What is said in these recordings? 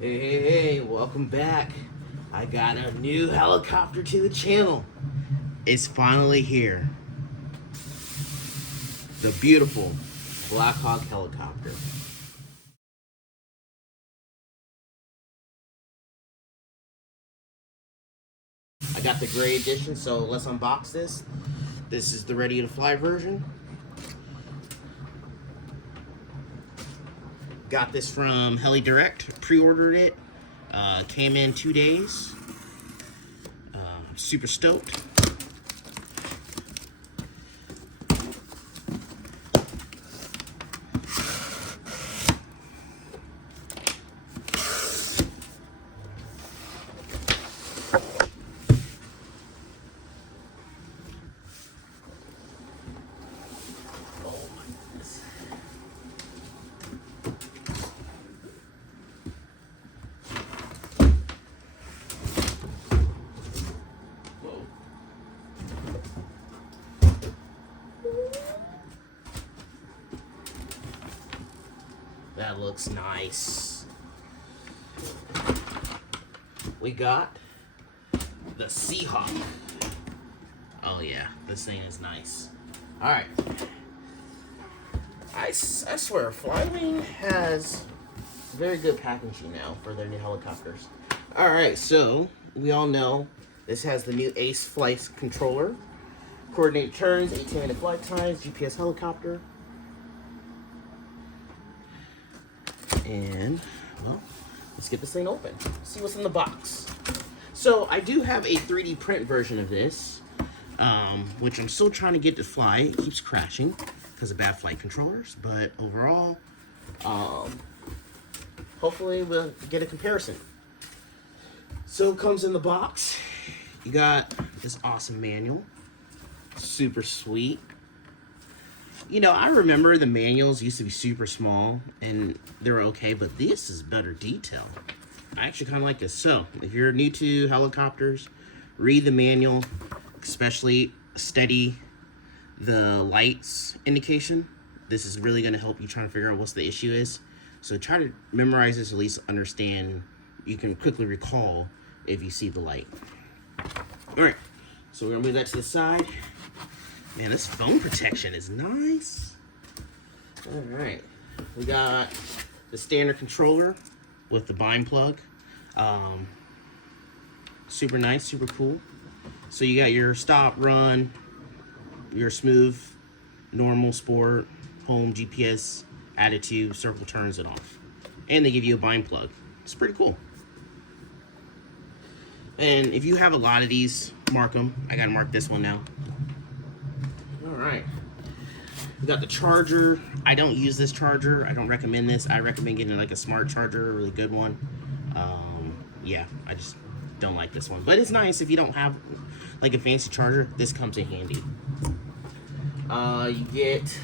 Hey, welcome back. I got a new helicopter to the channel. It's finally here. The beautiful Black Hawk helicopter. I got the gray edition, so let's unbox this. This is the ready to fly version. Got this from Heli Direct, pre-ordered it. Came in 2 days. Super stoked. That looks nice. We got the Seahawk. Oh yeah, this thing is nice. Alright. I swear, Flywing has very good packaging now for their new helicopters. Alright, so we all know this has the new Ace flight controller. Coordinate turns, 18-minute flight times, GPS helicopter. And, well, let's get this thing open. See what's in the box. So, I do have a 3D print version of this, which I'm still trying to get to fly. It keeps crashing because of bad flight controllers. But overall, hopefully we'll get a comparison. So, it comes in the box. You got this awesome manual. Super sweet. You know, I remember the manuals used to be super small, and they were okay, but this is better detail. I actually kind of like this. So, if you're new to helicopters, read the manual, especially study the lights indication. This is really going to help you trying to figure out what's the issue is. So, try to memorize this, at least understand. You can quickly recall if you see the light. Alright, so we're going to move that to the side. Man, this foam protection is nice. Alright. We got the standard controller with the bind plug. Super nice, super cool. So you got your stop, run, your smooth, normal, sport, home, GPS, attitude, circle turns, and off. And they give you a bind plug. It's pretty cool. And if you have a lot of these, mark them. I gotta mark this one now. Alright, we got the charger. I don't use this charger. I don't recommend this. I recommend getting like a smart charger, a really good one. Yeah, I just don't like this one. But it's nice if you don't have like a fancy charger. This comes in handy. You get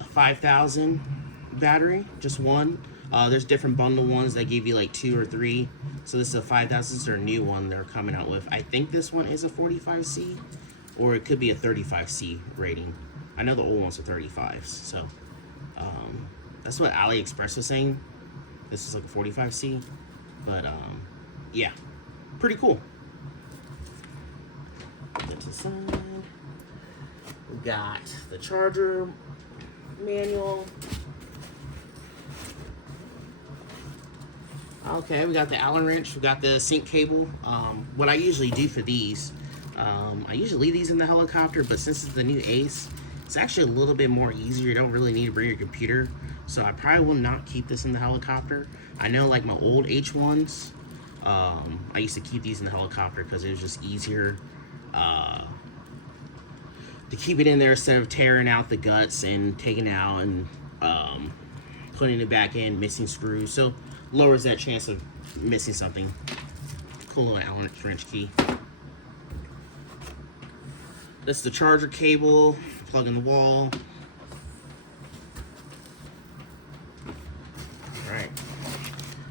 a 5,000 battery, just one. There's different bundle ones that give you like 2 or 3. So this is a 5,000. This is their new one they're coming out with. I think this one is a 45C. Or it could be a 35C rating. I know the old ones are 35s, so that's what AliExpress was saying. This is like a 45C, but yeah, pretty cool. Get to the side. We got the charger manual. Okay, we got the Allen wrench. We got the sync cable. What I usually do for these. I usually leave these in the helicopter, but since it's the new Ace, it's actually a little bit more easier. You don't really need to bring your computer, so I probably will not keep this in the helicopter. I know like my old H1s, I used to keep these in the helicopter because it was just easier to keep it in there instead of tearing out the guts and taking out and putting it back in, missing screws. So lowers that chance of missing something. Cool little Allen wrench key. That's the charger cable, plug in the wall. Alright.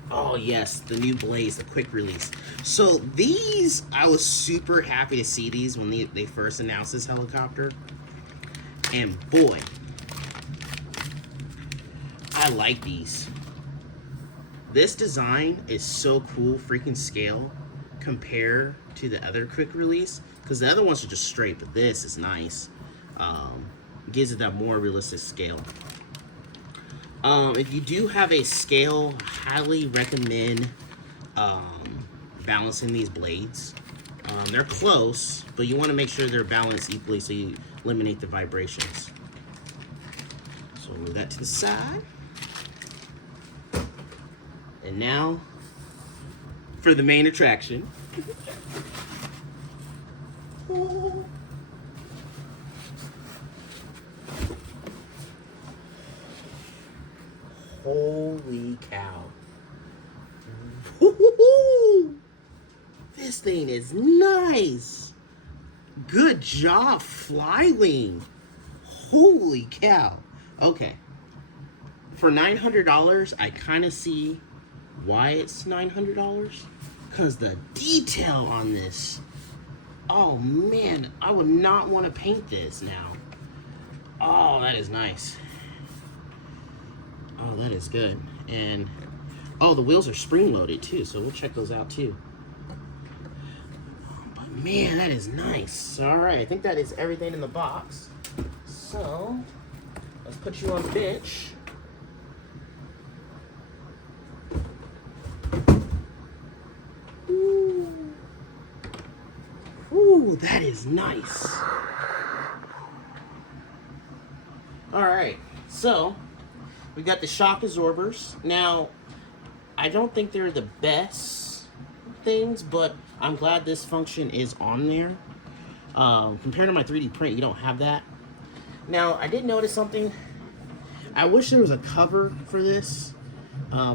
Oh yes, the new Blaze, the quick release. So these, I was super happy to see these when they first announced this helicopter. And boy, I like these. This design is so cool, freaking scale, compared to the other quick release. Because the other ones are just straight, but this is nice. Gives it that more realistic scale. If you do have a scale, highly recommend balancing these blades. They're close, but you want to make sure they're balanced equally so you eliminate the vibrations. So we'll move that to the side. And now for the main attraction. Oh. Holy cow. Woo-hoo-hoo. This thing is nice. Good job, Flywing. Holy cow. Okay. For $900, I kind of see why it's $900. Because the detail on this. Oh, man. I would not want to paint this now. Oh, that is nice. Oh, that is good. And, oh, the wheels are spring-loaded, too. So we'll check those out, too. But, man, that is nice. All right, I think that is everything in the box. So, let's put you on the bench. Ooh. Ooh, that is nice. All right, so we got the shock absorbers. Now, I don't think they're the best things, but I'm glad this function is on there. Compared to my 3D print, you don't have that. Now, I did notice something. I wish there was a cover for this.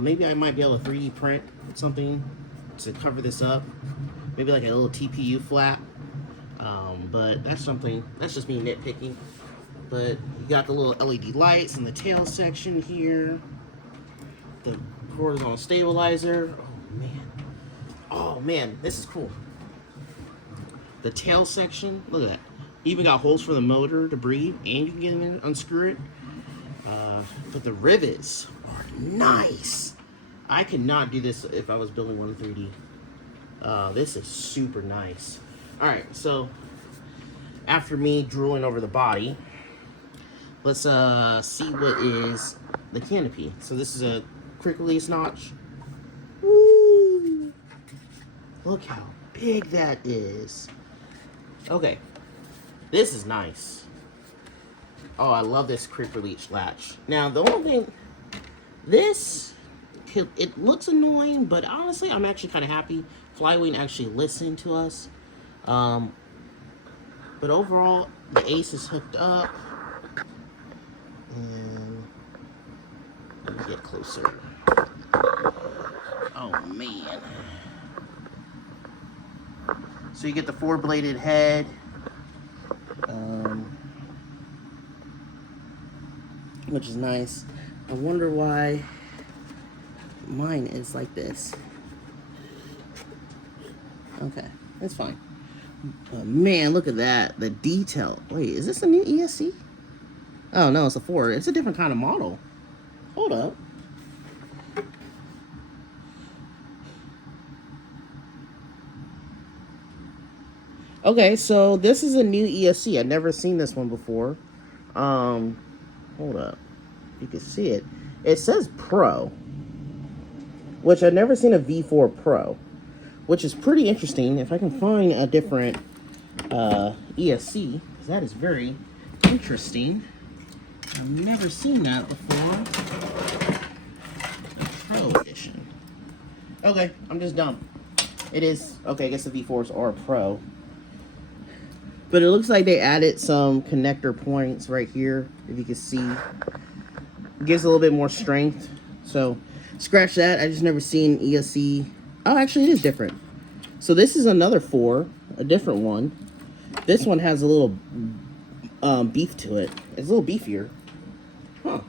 Maybe I might be able to 3D print something to cover this up. Maybe like a little TPU flap. But that's something, that's just me nitpicking. But you got the little LED lights in the tail section here. The horizontal stabilizer. Oh man. Oh man, this is cool. The tail section, look at that. You even got holes for the motor to breathe, and you can get in there and unscrew it. But the rivets are nice. I could not do this if I was building one in 3D. This is super nice. Alright, so after me drooling over the body, let's see what is the canopy. So this is a quick release notch. Woo! Look how big that is. Okay, this is nice. Oh, I love this quick release latch. Now, the only thing, this, it looks annoying, but honestly, I'm actually kind of happy Flywing actually listened to us. But overall, the ace is hooked up. And let me get closer. Oh, man. So you get the 4-bladed head. Which is nice. I wonder why mine is like this. Okay, that's fine. Man, look at that. The detail. Wait, is this a new ESC? Oh, no, it's a 4. It's a different kind of model. Hold up. Okay, so this is a new ESC. I've never seen this one before. Hold up. You can see it. It says Pro, which I've never seen a V4 Pro, which is pretty interesting. If I can find a different ESC, because that is very interesting. I've never seen that before. The Pro edition. Okay, I'm just dumb. It is, okay, I guess the V4s are Pro. But it looks like they added some connector points right here, if you can see. It gives a little bit more strength. So, scratch that. I just never seen ESC. Oh, actually, it is different. So, this is another 4, a different one. This one has a little beef to it. It's a little beefier. Huh.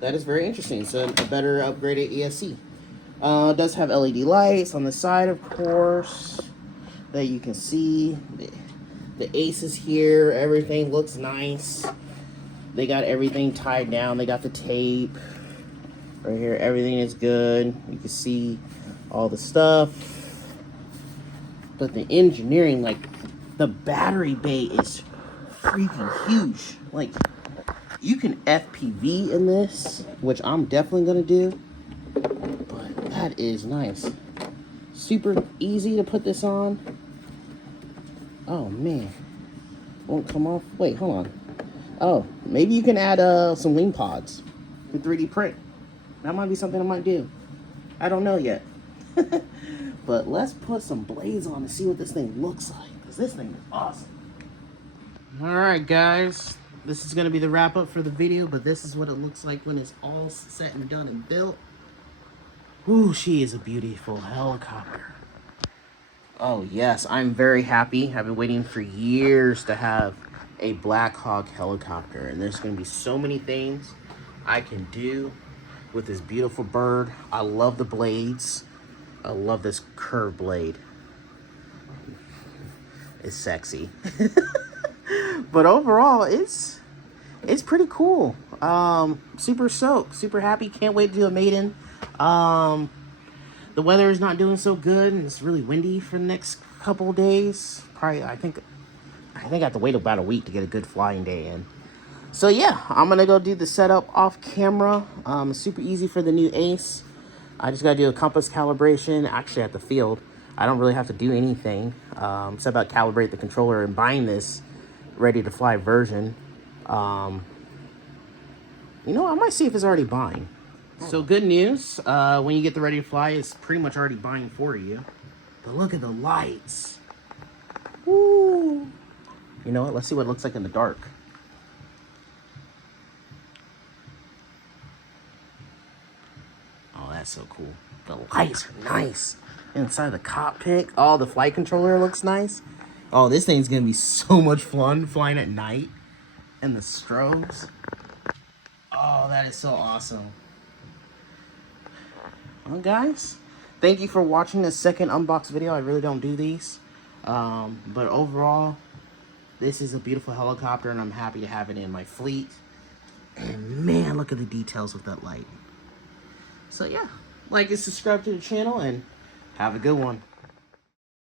That is very interesting. So, a better upgraded ESC. It does have LED lights on the side, of course, that you can see. The ace is here. Everything looks nice. They got everything tied down. They got the tape. Right here, everything is good. You can see all the stuff. But the engineering, like, the battery bay is freaking huge. Like, you can FPV in this, which I'm definitely gonna do. But that is nice. Super easy to put this on. Oh man, won't come off. Wait, hold on. Oh, maybe you can add some wing pods in 3D print. That might be something I might do. I don't know yet. But let's put some blades on and see what this thing looks like, because this thing is awesome. Alright guys, this is going to be the wrap up for the video, but this is what it looks like when it's all set and done and built. Ooh, she is a beautiful helicopter. Oh yes, I'm very happy. I've been waiting for years to have a Black Hawk helicopter, and there's going to be so many things I can do with this beautiful bird. I love the blades. I love this curved blade. It's sexy. But overall, it's pretty cool. Super stoked, super happy. Can't wait to do a maiden. The weather is not doing so good, and it's really windy for the next couple of days. Probably, I think I have to wait about a week to get a good flying day in. So yeah, I'm gonna go do the setup off camera. Super easy for the new Ace. I just gotta do a compass calibration, actually at the field. I don't really have to do anything, except about calibrate the controller and buying this ready to fly version. You know, I might see if it's already buying. So good news, when you get the ready to fly, it's pretty much already buying for you. But look at the lights. Woo! You know what, let's see what it looks like in the dark. Oh, that's so cool. The lights are nice. Inside the cockpit, oh, the flight controller looks nice. Oh, this thing's gonna be so much fun flying at night. And the strobes. Oh, that is so awesome. Well, guys, thank you for watching this second unbox video. I really don't do these. But overall, this is a beautiful helicopter, and I'm happy to have it in my fleet. And man, look at the details with that light. So yeah, like and subscribe to the channel, and have a good one.